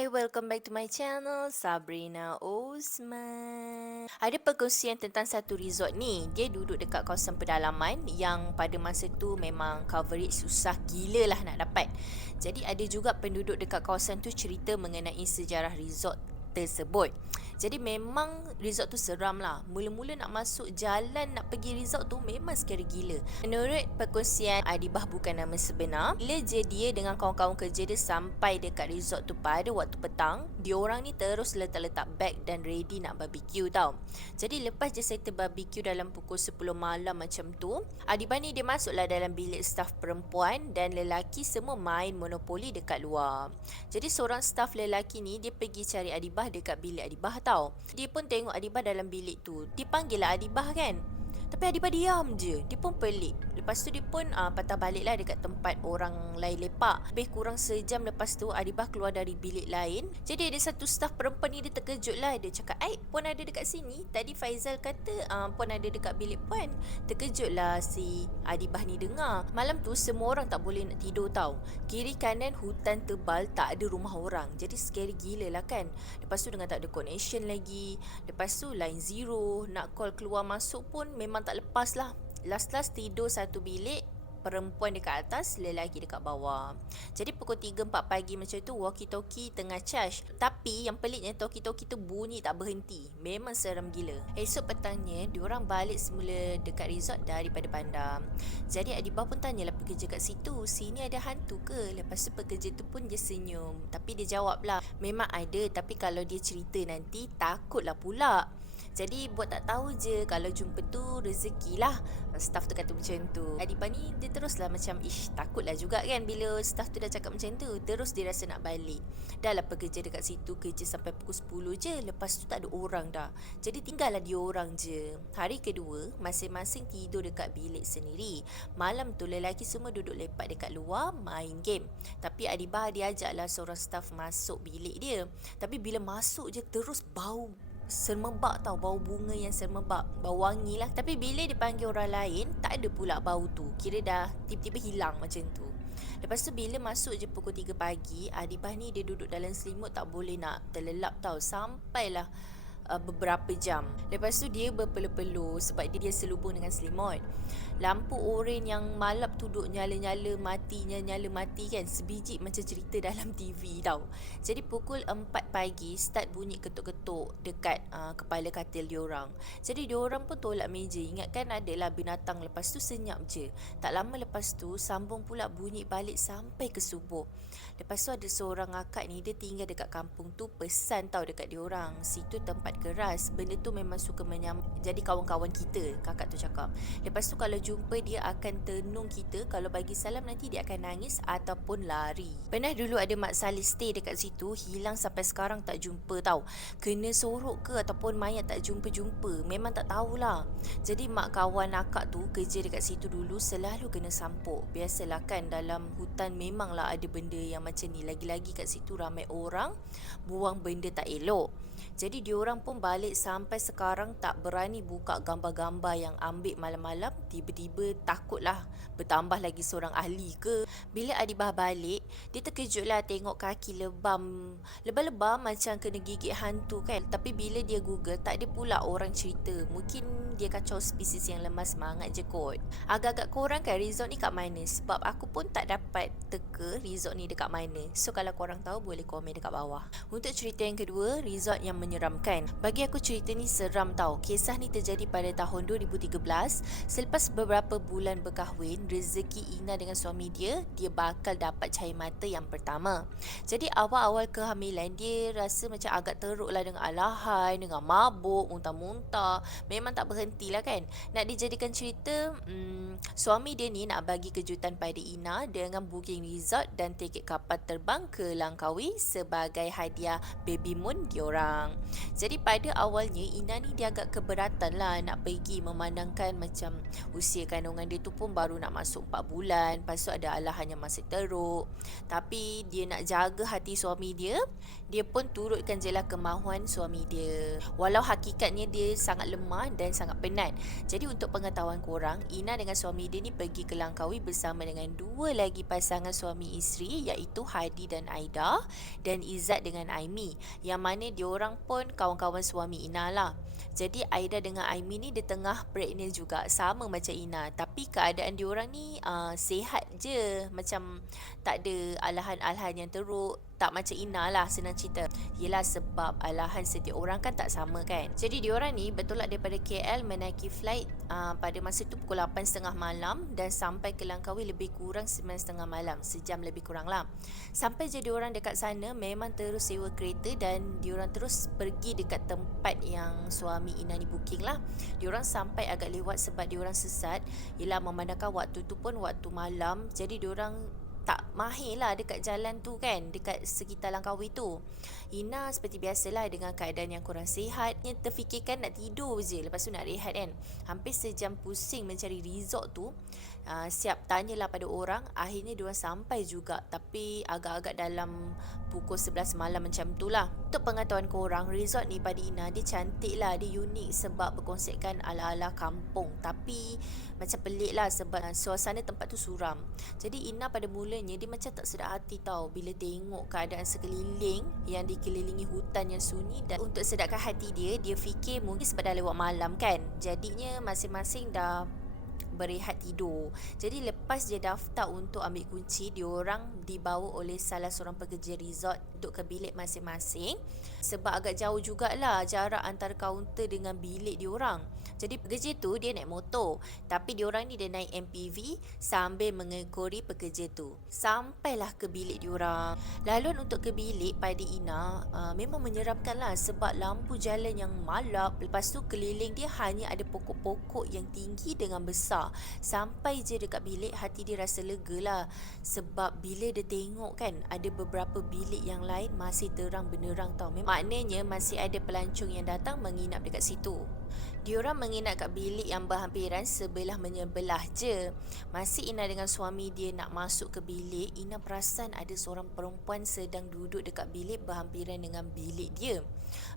Hai, welcome back to my channel, Sabrina Osman. Ada perkongsian tentang satu resort ni. Dia duduk dekat kawasan pedalaman yang pada masa tu memang coverage susah gila lah nak dapat. Jadi ada juga penduduk dekat kawasan tu cerita mengenai sejarah resort tersebut. Jadi memang resort tu seram lah. Mula-mula nak masuk jalan nak pergi resort tu memang scary gila. Menurut perkongsian Adibah bukan nama sebenar, bila je dia dengan kawan-kawan kerja dia sampai dekat resort tu pada waktu petang, diorang ni terus letak-letak bag dan ready nak barbecue tau. Jadi lepas je settle barbecue dalam pukul 10 malam macam tu, Adibah ni dia masuklah dalam bilik staf perempuan dan lelaki semua main monopoli dekat luar. Jadi seorang staf lelaki ni dia pergi cari Adibah dekat bilik Adibah tau. Dia pun tengok Adibah dalam bilik tu. Dia panggil lah Adibah kan. Tapi Adibah diam je. Dia pun pelik. Lepas tu dia pun patah balik lah dekat tempat orang lain lepak. Lebih kurang sejam lepas tu Adibah keluar dari bilik lain. Jadi ada satu staf perempuan ni dia terkejut lah. Dia cakap, Puan ada dekat sini. Tadi Faizal kata Puan ada dekat bilik Puan. Terkejut lah si Adibah ni dengar. Malam tu semua orang tak boleh nak tidur tau. Kiri kanan hutan tebal, tak ada rumah orang. Jadi scary gila lah kan. Lepas tu dengan tak ada connection lagi. Lepas tu line zero. Nak call keluar masuk pun memang tak lepas lah. Last tidur satu bilik, perempuan dekat atas, lelaki dekat bawah. Jadi pukul 3-4 pagi macam tu, walkie-talkie tengah charge. Tapi yang peliknya talkie-talkie tu bunyi tak berhenti. Memang seram gila. Esok petangnya, diorang balik semula dekat resort daripada bandar. Jadi Adibah pun tanyalah pekerja kat situ, sini ada hantu ke? Lepas tu pekerja tu pun dia senyum. Tapi dia jawab lah, memang ada, tapi kalau dia cerita nanti, takutlah pula. Jadi buat tak tahu je, kalau jumpa tu rezeki lah. Staff tu kata macam tu. Adibah ni dia teruslah macam takutlah juga kan bila staff tu dah cakap macam tu. Terus dia rasa nak balik. Dah lah pekerja dekat situ kerja sampai pukul 10 je. Lepas tu tak ada orang dah. Jadi tinggallah dia orang je. Hari kedua masing-masing tidur dekat bilik sendiri. Malam tu lelaki semua duduk lepak dekat luar main game. Tapi Adibah dia ajaklah seorang staff masuk bilik dia. Tapi bila masuk je terus bau sermebak tau, bau bunga yang sermebak, bau wangi lah. Tapi bila dipanggil orang lain, tak ada pula bau tu. Kira dah tiba-tiba hilang macam tu. Lepas tu bila masuk je pukul 3 pagi, Adibah ni dia duduk dalam selimut tak boleh nak terlelap tau. Sampailah beberapa jam. Lepas tu dia berpeluh-peluh sebab dia selubung dengan selimut. Lampu oren yang malap tu duk nyala-nyala mati kan. Sebiji macam cerita dalam TV tau. Jadi pukul 4 pagi start bunyi ketuk-ketuk dekat kepala katil diorang. Jadi diorang pun tolak meja. Ingatkan adalah binatang. Lepas tu senyap je. Tak lama lepas tu sambung pula bunyi balik sampai ke subuh. Lepas tu ada seorang akak ni, dia tinggal dekat kampung tu, pesan tau dekat diorang, situ tempat keras, benda tu memang suka jadi kawan-kawan kita, kakak tu cakap. Lepas tu kalau jumpa dia akan tenung kita, kalau bagi salam nanti dia akan nangis ataupun lari. Pernah dulu ada Mak Saleh stay dekat situ, hilang sampai sekarang tak jumpa tau. Kena sorok ke ataupun mayat tak jumpa-jumpa, memang tak tahulah. Jadi mak kawan akak tu kerja dekat situ dulu, selalu kena sampuk. Biasalah kan dalam hutan memanglah ada benda yang macam ni. Lagi-lagi kat situ ramai orang buang benda tak elok. Jadi diorang pun balik sampai sekarang tak berani buka gambar-gambar yang ambil malam-malam. Tiba-tiba takutlah bertambah lagi seorang ahli ke. Bila Adibah balik, dia terkejutlah tengok kaki lebam macam kena gigit hantu kan. Tapi bila dia google, tak ada pula orang cerita. Mungkin dia kacau spesies yang lemah semangat je kot. Agak-agak korang kan resort ni kat mana? Sebab aku pun tak dapat teka resort ni dekat mana. So kalau korang tahu boleh komen dekat bawah. Untuk cerita yang kedua, resort yang menyeramkan. Bagi aku cerita ni seram tau. Kisah ni terjadi pada tahun 2013. Selepas beberapa bulan berkahwin, rezeki Ina dengan suami dia bakal dapat cahaya mata yang pertama. Jadi awal-awal kehamilan dia rasa macam agak teruk lah dengan alahan, dengan mabuk, muntah-muntah. Memang tak berhenti lah kan. Nak dijadikan cerita, suami dia ni nak bagi kejutan pada Ina dengan booking resort dan tiket kapal terbang ke Langkawi sebagai hadiah baby moon diorang. diorang. Jadi pada awalnya Ina ni dia agak keberatan lah nak pergi, memandangkan macam usia kandungan dia tu pun baru nak masuk 4 bulan. Lepas tu ada alahan yang masih teruk. Tapi dia nak jaga hati suami dia pun turutkan je lah kemahuan suami dia. Walau hakikatnya dia sangat lemah dan sangat penat. Jadi untuk pengetahuan korang, Ina dengan suami dia ni pergi ke Langkawi bersama dengan 2 lagi pasangan suami isteri, iaitu Hadi dan Aida, dan Izzat dengan Aimi, yang mana diorang pun kawan-kawan suami Ina lah. Jadi Aida dengan Aimi ni dia tengah pregnant juga, sama macam Ina, tapi keadaan diorang ni sihat je, macam tak ada alahan-alahan yang teruk. Tak macam Ina lah, senang cerita. Yelah sebab alahan setiap orang kan tak sama kan. Jadi diorang ni bertolak daripada KL menaiki flight pada masa tu pukul 8.30 malam dan sampai ke Langkawi lebih kurang 9.30 malam, sejam lebih kurang lah. Sampai je diorang dekat sana memang terus sewa kereta dan diorang terus pergi dekat tempat yang suami Ina ni booking lah. Diorang sampai agak lewat sebab diorang sesat. Yelah memandangkan waktu tu pun waktu malam, jadi diorang tak mahir lah dekat jalan tu kan, dekat sekitar Langkawi tu. Ina seperti biasalah dengan keadaan yang kurang sihat, dia terfikirkan nak tidur je, lepas tu nak rehat kan. Hampir sejam pusing mencari resort tu, siap tanyalah pada orang. Akhirnya diorang sampai juga, tapi agak-agak dalam pukul 11 malam macam tu lah. Untuk pengetahuan korang, resort ni pada Ina dia cantik lah, dia unik sebab berkonsepkan ala-ala kampung, tapi macam pelik lah sebab suasana tempat tu suram. Jadi Ina pada mulanya dia macam tak sedar hati tau bila tengok keadaan sekeliling yang dikelilingi hutan yang sunyi. Dan untuk sedarkan hati dia fikir mungkin sebab dah lewat malam kan, jadinya masing-masing dah berehat tidur. Jadi lepas dia daftar untuk ambil kunci, diorang dibawa oleh salah seorang pekerja resort untuk ke bilik masing-masing. Sebab agak jauh jugalah jarak antara kaunter dengan bilik diorang. Jadi pekerja tu dia naik motor, tapi diorang ni dia naik MPV sambil mengekori pekerja tu. Sampailah ke bilik diorang. Lalu untuk ke bilik pada Ina memang menyeramkan lah sebab lampu jalan yang malap. Lepas tu keliling dia hanya ada pokok-pokok yang tinggi dengan besar. Sampai je dekat bilik, hati dia rasa lega lah. Sebab bila dia tengok kan, ada beberapa bilik yang lain masih terang benderang tau. Maknanya masih ada pelancong yang datang menginap dekat situ. Diorang menginap kat bilik yang berhampiran sebelah menyebelah je. Masih Ina dengan suami dia nak masuk ke bilik, Ina perasan ada seorang perempuan sedang duduk dekat bilik berhampiran dengan bilik dia.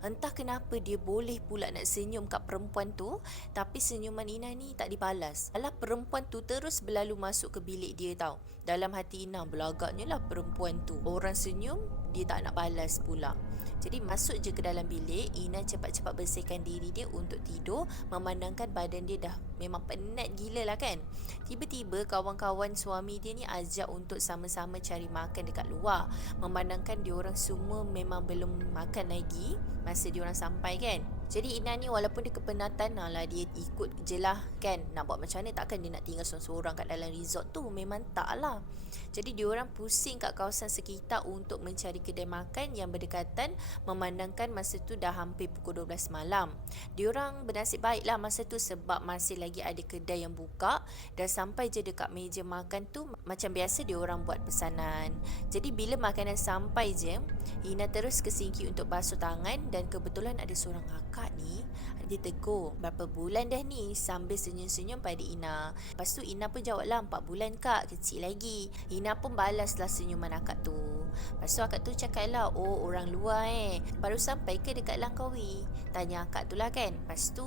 Entah kenapa dia boleh pula nak senyum kat perempuan tu, tapi senyuman Ina ni tak dibalas. Alah, perempuan tu terus berlalu masuk ke bilik dia tau. Dalam hati Ina, belagaknya lah perempuan tu. Orang senyum, dia tak nak balas pula. Jadi masuk je ke dalam bilik, Ina cepat-cepat bersihkan diri dia untuk tidur, memandangkan badan dia dah memang penat gila lah kan. Tiba-tiba kawan-kawan suami dia ni ajak untuk sama-sama cari makan dekat luar, memandangkan diorang semua memang belum makan lagi masa diorang sampai kan. Jadi Ina ni walaupun dia kepenatan lah, dia ikut je lah kan. Nak buat macam mana, takkan dia nak tinggal seorang-seorang kat dalam resort tu, memang tak lah. Jadi diorang pusing kat kawasan sekitar untuk mencari kedai makan yang berdekatan, memandangkan masa tu dah hampir pukul 12 malam. Diorang bernasib baik lah masa tu sebab masih lagi ada kedai yang buka. Dan sampai je dekat meja makan tu, macam biasa diorang buat pesanan. Jadi bila makanan sampai je, Ina terus ke sinki untuk basuh tangan. Dan kebetulan ada seorang akak ni, dia tegur, "Berapa bulan dah ni?" sambil senyum-senyum pada Ina. Lepas tu Ina pun jawab lah, 4 bulan kak, kecil lagi. Ina pun balaslah senyuman akak tu. Lepas tu akak tu cakap lah, "Oh, orang luar baru sampai ke dekat Langkawi?" Tanya akak tu lah kan. Lepas tu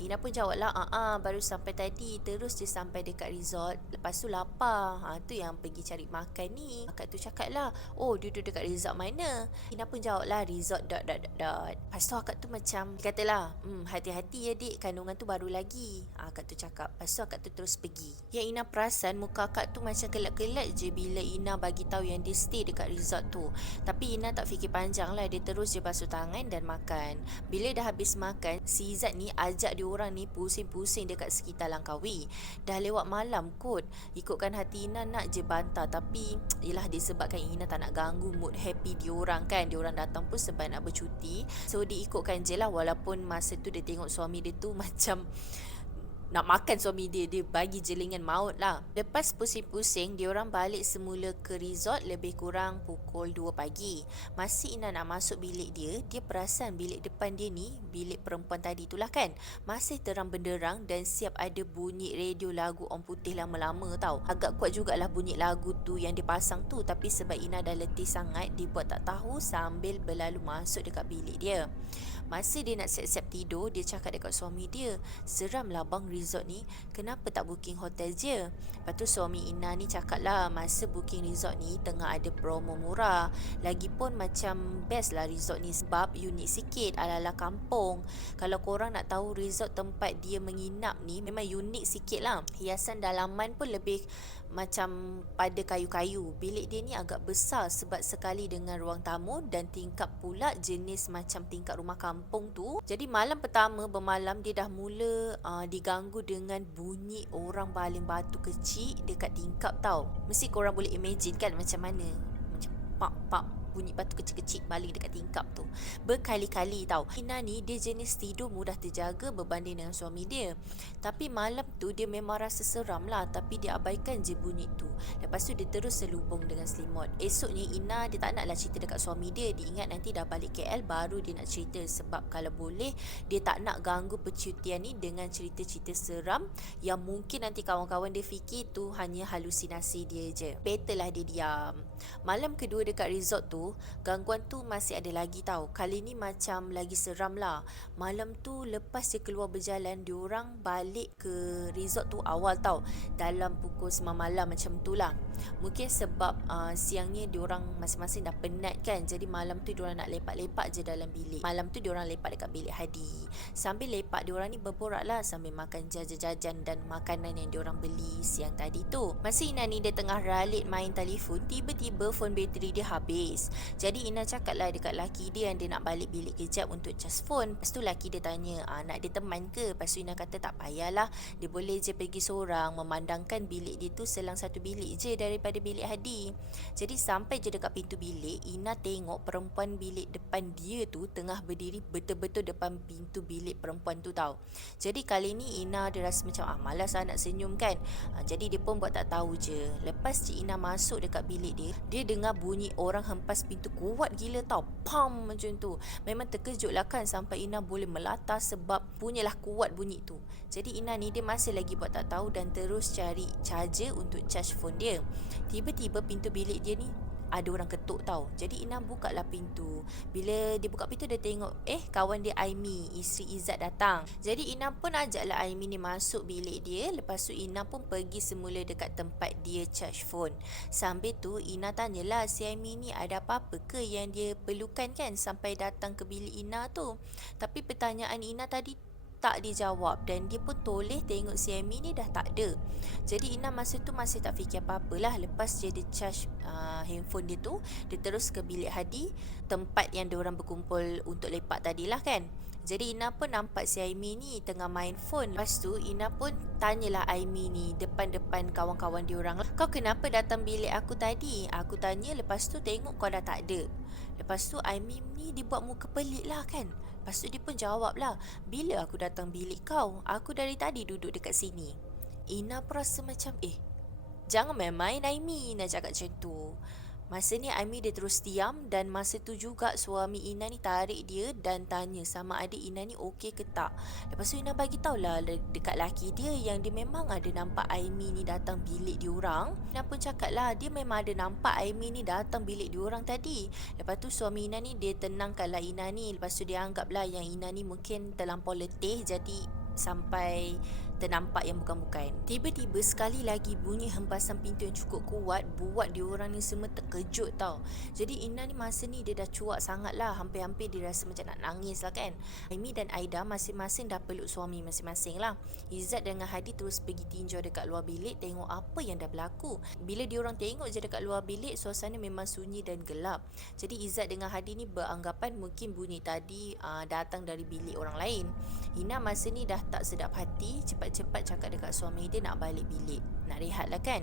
Ina pun jawab lah, baru sampai tadi. Terus dia sampai dekat resort, lepas tu lapar, tu yang pergi cari makan ni. Akak tu cakap lah, "Oh, duduk dekat resort mana?" Ina pun jawab lah, "Resort ... Lepas tu akak tu macam katalah, "Hati-hati ya dik, kandungan tu baru lagi." Akak tu cakap. Lepas tu akak tu terus pergi. Yang Ina perasan muka akak tu macam kelak-kelak je bila Ina bagi tahu yang dia stay dekat resort tu. Tapi Ina tak fikir panjang lah, dia terus je basuh tangan dan makan. Bila dah habis makan, si Izzat ni ajak diorang ni pusing-pusing dekat sekitar Langkawi. Dah lewat malam kot. Ikutkan hati Ina nak je bantah, tapi yelah disebabkan Ina tak nak ganggu mood happy diorang kan. Diorang datang pun sebab nak bercuti, so diikutkan je lah. Walaupun masa tu dia tengok suami dia tu macam nak makan suami dia. Dia bagi jelingan maut lah. Lepas pusing-pusing, diorang balik semula ke resort lebih kurang pukul 2 pagi. Masa Ina nak masuk bilik dia, dia perasan bilik depan dia ni, bilik perempuan tadi tu lah kan, masih terang benderang dan siap ada bunyi radio lagu Orang Putih lama-lama tau. Agak kuat jugalah bunyi lagu tu yang dipasang tu, tapi sebab Ina dah letih sangat, dia buat tak tahu sambil berlalu masuk dekat bilik dia. Masa dia nak siap-siap tidur, dia cakap dekat suami dia, "Seram lah bang resort ni, kenapa tak booking hotel je?" Lepas tu suami Ina ni cakap lah, masa booking resort ni tengah ada promo murah. Lagipun macam best lah resort ni sebab unik sikit, ala-ala kampung. Kalau korang nak tahu resort tempat dia menginap ni memang unik sikit lah. Hiasan dalaman pun lebih macam pada kayu-kayu. Bilik dia ni agak besar sebab sekali dengan ruang tamu dan tingkap pula jenis macam tingkap rumah kampung tu. Jadi malam pertama bermalam dia dah mula diganggu dengan bunyi orang baling batu kecil dekat tingkap tau. Mesti korang boleh imagine kan macam mana. Macam pak-pak bunyi batu kecil-kecil baling dekat tingkap tu berkali-kali tau. Ina ni dia jenis tidur mudah terjaga berbanding dengan suami dia, tapi malam tu dia memang rasa seram lah, tapi dia abaikan je bunyi tu. Lepas tu dia terus selubung dengan selimut. Esoknya Ina dia tak naklah cerita dekat suami dia. Dia ingat nanti dah balik KL baru dia nak cerita, sebab kalau boleh dia tak nak ganggu percutian ni dengan cerita-cerita seram yang mungkin nanti kawan-kawan dia fikir tu hanya halusinasi dia je. Better lah dia diam. Malam kedua dekat resort tu, gangguan tu masih ada lagi tau. Kali ni macam lagi seram lah. Malam tu lepas dia keluar berjalan, diorang balik ke resort tu awal tau, dalam pukul 9 malam macam tu lah. Mungkin sebab siangnya diorang masing-masing dah penat kan, jadi malam tu diorang nak lepak-lepak je dalam bilik. Malam tu diorang lepak dekat bilik Hadi. Sambil lepak diorang ni berborak lah sambil makan jajan-jajan dan makanan yang diorang beli siang tadi tu. Masa Ina ni dia tengah ralik main telefon, tiba-tiba phone bateri dia habis. Jadi Ina cakap lah dekat laki dia yang dia nak balik bilik kejap untuk charge phone. Lepas tu laki dia tanya, nak dia teman ke? Lepas tu Ina kata tak payahlah, dia boleh je pergi seorang, memandangkan bilik dia tu selang satu bilik je daripada bilik Hadi. Jadi sampai je dekat pintu bilik, Ina tengok perempuan bilik depan dia tu tengah berdiri betul-betul depan pintu bilik perempuan tu tau. Jadi kali ni Ina dia rasa macam malas lah nak senyum kan. Jadi dia pun buat tak tahu je. Lepas Cik Ina masuk dekat bilik dia, dia dengar bunyi orang hempas pintu kuat gila tau. Pam macam tu. Memang terkejut lah kan, sampai Ina boleh melata sebab punyalah kuat bunyi tu. Jadi Ina ni dia masih lagi buat tak tahu dan terus cari charger untuk charge phone dia. Tiba-tiba pintu bilik dia ni ada orang ketuk tau. Jadi Ina buka lah pintu. Bila dia buka pintu, dia tengok kawan dia Aimi, isteri Izzat datang. Jadi Ina pun ajak lah Aimi ni masuk bilik dia. Lepas tu Ina pun pergi semula dekat tempat dia charge phone. Sambil tu Ina tanyalah si Aimi ni ada apa-apa ke yang dia perlukan kan sampai datang ke bilik Ina tu. Tapi pertanyaan Ina tadi tak dijawab dan dia pun toleh tengok si Amy ni dah tak ada. Jadi Ina masa tu masih tak fikir apa-apalah. Lepas dia charge handphone dia tu, dia terus ke bilik Hadi, tempat yang diorang berkumpul untuk lepak tadilah kan. Jadi Ina pun nampak si Amy ni tengah main phone. Lepas tu Ina pun tanyalah Amy ni depan-depan kawan-kawan diorang, "Kau kenapa datang bilik aku tadi?" Aku tanya, lepas tu tengok kau dah tak ada. Lepas tu Amy ni dia buat muka pelik lah kan. Lepas tu dia pun jawab lah, "Bila aku datang bilik kau? Aku dari tadi duduk dekat sini." Ina pun rasa macam jangan main-main Aimi, Ina cakap macam tu. Masa ni Aimi dia terus diam dan masa tu juga suami Ina ni tarik dia dan tanya sama ada Ina ni okey ke tak. Lepas tu Ina bagi tahulah dekat laki dia yang dia memang ada nampak Aimi ni datang bilik diorang. Ina pun cakap lah dia memang ada nampak Aimi ni datang bilik diorang tadi. Lepas tu suami Ina ni dia tenangkanlah Ina ni. Lepas tu dia anggaplah yang Ina ni mungkin terlampau letih jadi sampai ternampak yang bukan-bukan. Tiba-tiba sekali lagi bunyi hempasan pintu yang cukup kuat buat diorang ni semua terkejut tau. Jadi Ina ni masa ni dia dah cuak sangat lah, hampir-hampir dia rasa macam nak nangis lah kan. Aimi dan Aida masing-masing dah peluk suami masing-masing lah. Izzat dengan Hadi terus pergi tinjau dekat luar bilik tengok apa yang dah berlaku. Bila diorang tengok je dekat luar bilik, suasana memang sunyi dan gelap. Jadi Izzat dengan Hadi ni beranggapan mungkin bunyi tadi datang dari bilik orang lain. Ina masa ni dah tak sedap hati, cepat cepat-cepat cakap dekat suami dia nak balik bilik, nak rehat lah kan.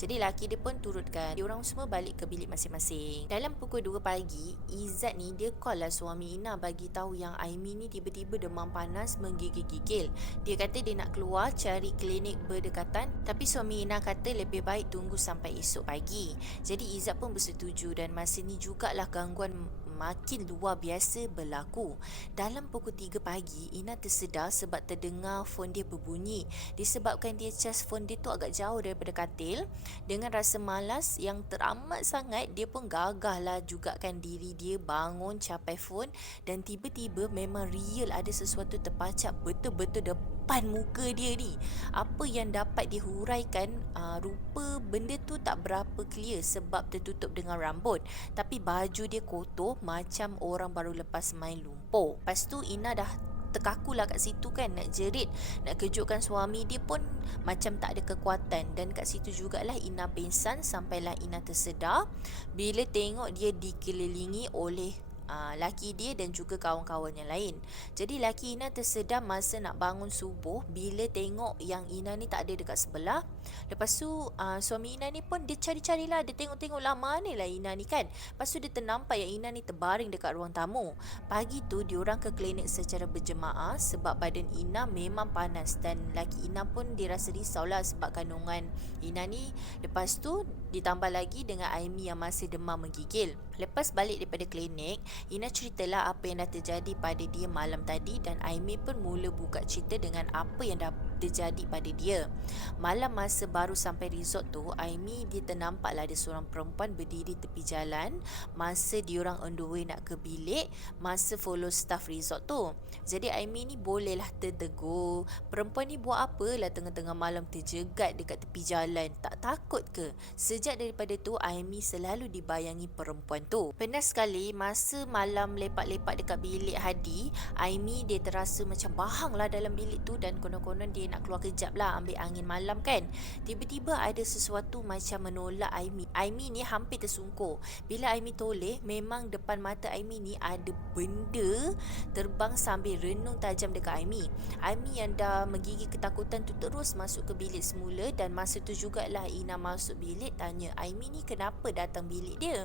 Jadi laki dia pun turutkan, diorang semua balik ke bilik masing-masing. Dalam pukul 2 pagi, Izzat ni dia call lah suami Ina bagi tahu yang Aimi ni tiba-tiba demam panas menggigil-gigil. Dia kata dia nak keluar cari klinik berdekatan, tapi suami Ina kata lebih baik tunggu sampai esok pagi. Jadi Izzat pun bersetuju dan masa ni jugalah gangguan makin luar biasa berlaku. Dalam pukul 3 pagi, Ina tersedar sebab terdengar phone dia berbunyi. Disebabkan dia cas phone dia tu agak jauh daripada katil, dengan rasa malas yang teramat sangat, dia pun gagahlah jugakan diri dia bangun capai phone dan tiba-tiba memang real ada sesuatu terpacak betul-betul depan muka dia ni. Apa yang dapat dihuraikan, rupa benda tu tak berapa clear sebab tertutup dengan rambut, tapi baju dia kotor macam orang baru lepas main lumpur. Lepas tu Ina dah terkakulah kat situ kan, nak jerit, nak kejutkan suami dia pun macam tak ada kekuatan. Dan kat situ jugalah Ina pingsan sampailah Ina tersedar bila tengok dia dikelilingi oleh laki dia dan juga kawan-kawan yang lain. Jadi laki Ina tersedar masa nak bangun subuh bila tengok yang Ina ni tak ada dekat sebelah. Lepas tu suami Ina ni pun dia cari-carilah, dia tengok-tengok lah manalah Ina ni kan. Lepas tu dia ternampak yang Ina ni terbaring dekat ruang tamu. Pagi tu diorang ke klinik secara berjemaah sebab badan Ina memang panas dan laki Ina pun dia rasa risaulah sebab kandungan Ina ni. Lepas tu ditambah lagi dengan Aimi yang masih demam menggigil. Lepas balik daripada klinik, Ina ceritalah apa yang dah terjadi pada dia malam tadi dan Aimi pun mula buka cerita dengan apa yang dah terjadi pada dia. Malam masa baru sampai resort tu, Aimi dia ternampaklah ada seorang perempuan berdiri tepi jalan masa diorang on the way nak ke bilik, masa follow staff resort tu. Jadi Aimi ni bolehlah tertegur, perempuan ni buat apa lah tengah-tengah malam terjegat dekat tepi jalan, tak takut ke? Sejak daripada tu Aimi selalu dibayangi perempuan tu. Pernah sekali masa malam lepak-lepak dekat bilik Hadi, Aimi dia terasa macam bahang lah dalam bilik tu dan konon-konon dia nak keluar kejap lah ambil angin malam kan. Tiba-tiba ada sesuatu macam menolak Aimi. Aimi ni hampir tersungkur. Bila Aimi toleh, memang depan mata Aimi ni ada benda terbang sambil renung tajam dekat Aimi. Aimi yang dah menggigil ketakutan tu terus masuk ke bilik semula dan masa tu jugalah Ina masuk bilik tanya Aimi ni kenapa datang bilik dia.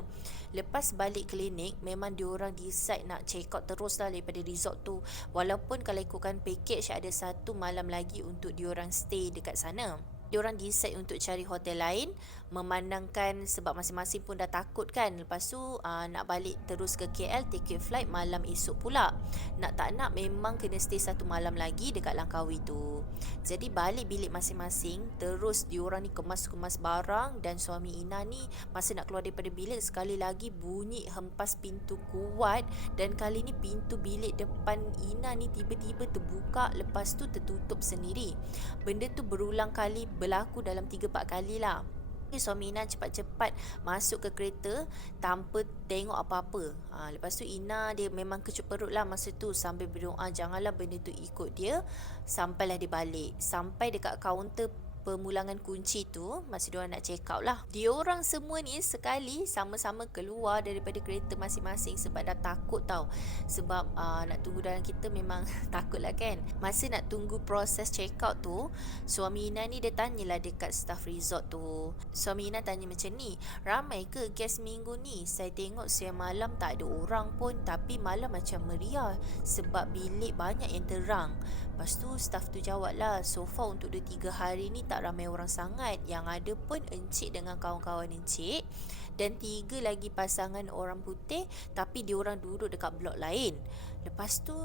Lepas balik klinik, memang diorang decide nak check out terus lah daripada resort tu. Walaupun kalau ikutkan package ada 1 malam lagi untuk diorang stay dekat sana. Diorang decide untuk cari hotel lain, memandangkan sebab masing-masing pun dah takut kan. Lepas tu nak balik terus ke KL, tiket flight malam esok pula. Nak tak nak memang kena stay 1 malam lagi dekat Langkawi tu. Jadi balik bilik masing-masing, terus diorang ni kemas-kemas barang dan suami Ina ni masa nak keluar daripada bilik sekali lagi bunyi hempas pintu kuat dan kali ni pintu bilik depan Ina ni tiba-tiba terbuka, lepas tu tertutup sendiri. Benda tu berulang kali berlaku dalam 3-4 kali lah. Suami Ina cepat-cepat masuk ke kereta tanpa tengok apa-apa. Lepas tu Ina dia memang kecut perut lah masa tu sambil berdoa janganlah benda tu ikut dia. Sampailah dia balik. Sampai dekat kaunter pemulangan kunci tu, masa diorang nak check out lah, diorang semua ni sekali sama-sama keluar daripada kereta masing-masing sebab dah takut tau. Sebab nak tunggu dalam kereta memang takut lah kan. Masa nak tunggu proses check out tu, suami Ina ni dia tanyalah dekat staff resort tu. Suami Ina tanya macam ni, ramai ke guest minggu ni? Saya tengok siang malam tak ada orang pun, tapi malam macam meriah sebab bilik banyak yang terang. Lepas tu staff tu jawab lah, so far untuk 2-3 hari ni tak ramai orang sangat. Yang ada pun encik dengan kawan-kawan encik dan 3 lagi pasangan orang putih, tapi diorang duduk dekat blok lain. Lepas tu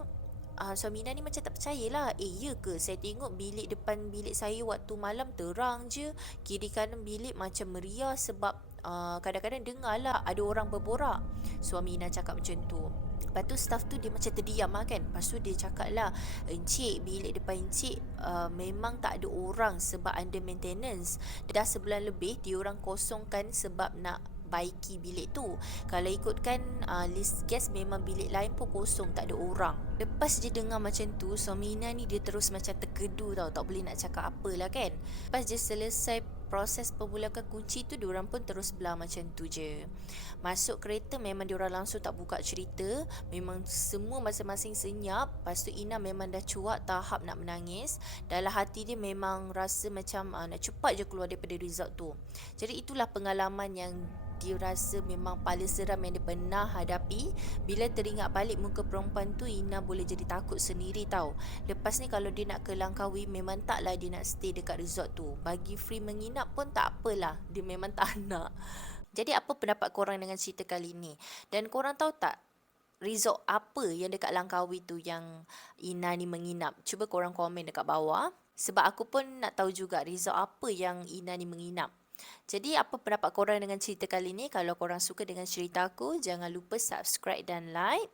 suami Ina ni macam tak percaya lah. Ya ke? Saya tengok bilik depan bilik saya waktu malam terang je, kiri kanan bilik macam meriah sebab kadang-kadang dengar lah ada orang berborak. Suami Ina cakap macam tu. Lepas tu staff tu dia macam terdiam lah kan. Lepas tu dia cakap lah, encik, bilik depan encik memang tak ada orang sebab under maintenance. Dah sebulan lebih diorang kosongkan sebab nak baiki bilik tu. Kalau ikutkan list guest memang bilik lain pun kosong, tak ada orang. Lepas dia dengar macam tu, suami Ina ni dia terus macam terkedu tau. Tak boleh nak cakap apalah kan. Lepas dia selesai proses pemulakan kunci tu, diorang pun terus belah macam tu je. Masuk kereta memang diorang langsung tak buka cerita. Memang semua masing-masing senyap. Lepas tu Ina memang dah cuak tahap nak menangis. Dalam hati dia memang rasa macam nak cepat je keluar daripada resort tu. Jadi itulah pengalaman yang dia rasa memang paling seram yang dia pernah hadapi. Bila teringat balik muka perempuan tu, Ina boleh jadi takut sendiri tau. Lepas ni kalau dia nak ke Langkawi, memang taklah dia nak stay dekat resort tu. Bagi free menginap pun tak apalah, dia memang tak nak. Jadi apa pendapat korang dengan cerita kali ni? Dan korang tahu tak resort apa yang dekat Langkawi tu yang Ina ni menginap? Cuba korang komen dekat bawah. Sebab aku pun nak tahu juga resort apa yang Ina ni menginap. Jadi apa pendapat korang dengan cerita kali ni? Kalau korang suka dengan cerita aku, jangan lupa subscribe dan like.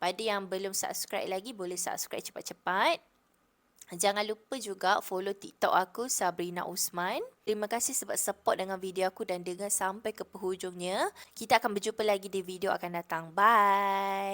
Pada yang belum subscribe lagi, boleh subscribe cepat-cepat. Jangan lupa juga follow TikTok aku, Sabrina Osman. Terima kasih sebab support dengan video aku dan dengar sampai ke penghujungnya. Kita akan berjumpa lagi di video akan datang. Bye!